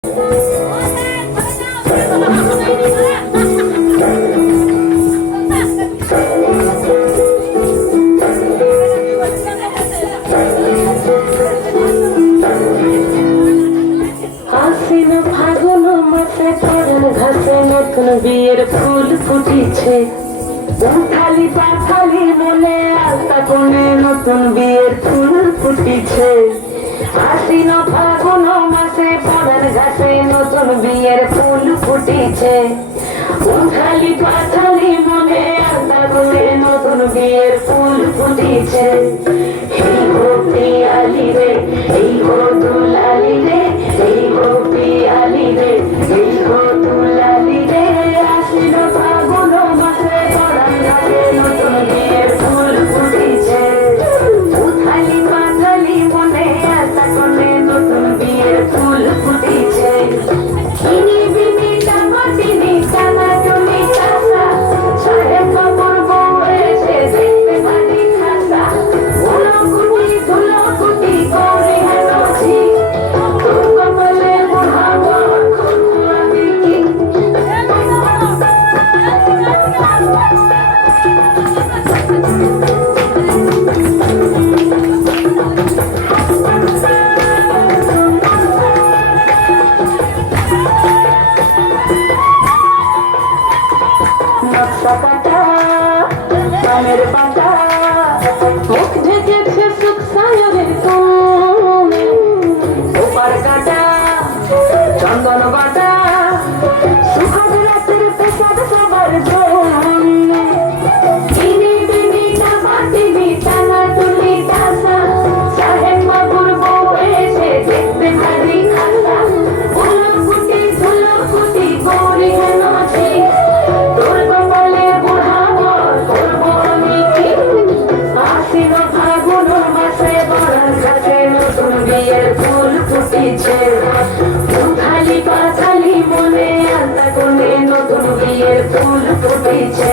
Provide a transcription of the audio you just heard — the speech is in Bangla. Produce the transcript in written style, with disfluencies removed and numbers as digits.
নতুন বিয়ের ফুল ফুটিছে, খালি পাখালি মনে আলতা কোণে নতুন বিয়ের ফুল ফুটিছে। আশ্বিন ফাগুন মাসে পরার ঘাসে নতুন বিয়ের ফুল ফুটিছে, খালি পাখালি মনে আলতা কোণে নতুন বিয়ের ফুল ফুটিছে। এই গো পিয়ালি রে, এই গো দুলালি রে, এই গো পিয়ালি রে, এই গো দুলালি রে। আশ্বিন ফাগুন মাসে পরার ঘাসে নতুন বিয়ের ফুল ফুটিছে, খালি পাখালি মনে আলতা কোণে নতুন বিয়ের ফুল ফুটিছে। ইনি বিনি টামাটিনি টানা টুনি টাসা, সাহেব বাবুর বউ এসে দেখতে পারি খাসা। উলকুটি ধুলকুটি করে হেনছি, তোর কপালে বুড়াবো করবো আমি কি। নকশা কাটা পানের পাতা, মুখ ঢেকেছে সুখ সায়রের কোণে। ওপার কাটা চন্দন বাটা, সুহাগ রাতের পেশাদ সবার জন্যে। ইনি বিনি টামাটিনি টানা টুনি টাসা, সাহেব বাবুর বউ এসে দেখতে ভারী খাসা। উলকুটি ধুলকুটি গৌরী হেনছি, তোর কপালে বুড়াবো করবো আমি কি। আশ্বিন ফাগুন মাসে পরার ঘাসে নতুন বিয়ের ফুল ফুটিছে, খালি পাখালি মনে আলতা কোণে নতুন বিয়ের ফুল ফুটিছে।